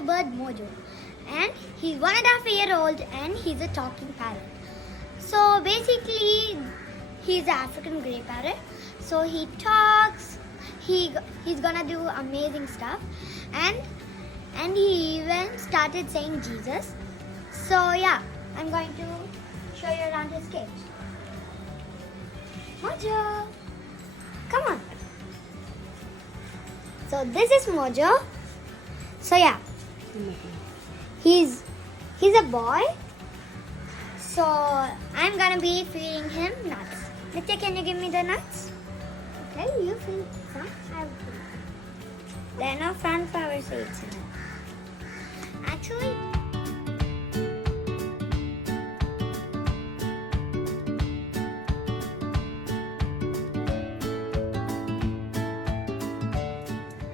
my bird Mojo, and he's 1.5 years old and he's a talking parrot. So basically, he's an African grey parrot. So he talks. He's gonna do amazing stuff, and he even started saying Jesus. So yeah, I'm going to show you around his cage. Mojo, come on. So this is Mojo. So yeah, he's a boy. So I'm gonna be feeding him nuts. Nithya, can you give me the nuts? Okay, you feed some. I will feed. There are no sunflower seeds in it. Actually,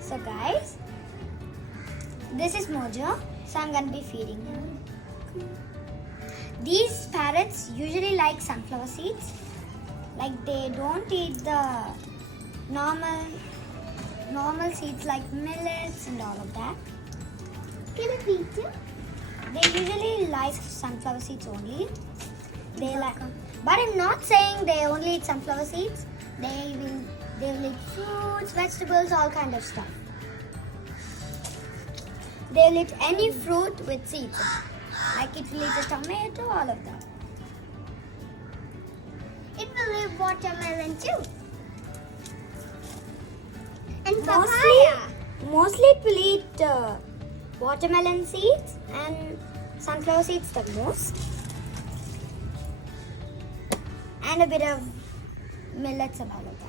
so guys, this is Mojo. So I'm gonna be feeding him. These parrots usually like sunflower seeds. Like they don't eat the normal seeds like millets and all of that. Can I feed them? They usually like sunflower seeds only. They like, but I'm not saying they only eat sunflower seeds. They will eat fruits, vegetables, all kind of stuff. They'll eat any fruit with seeds. Like it will eat a tomato, all of that. It will eat watermelon too. And papaya. Mostly it will eat watermelon seeds and sunflower seeds the most. And a bit of millets and all of that.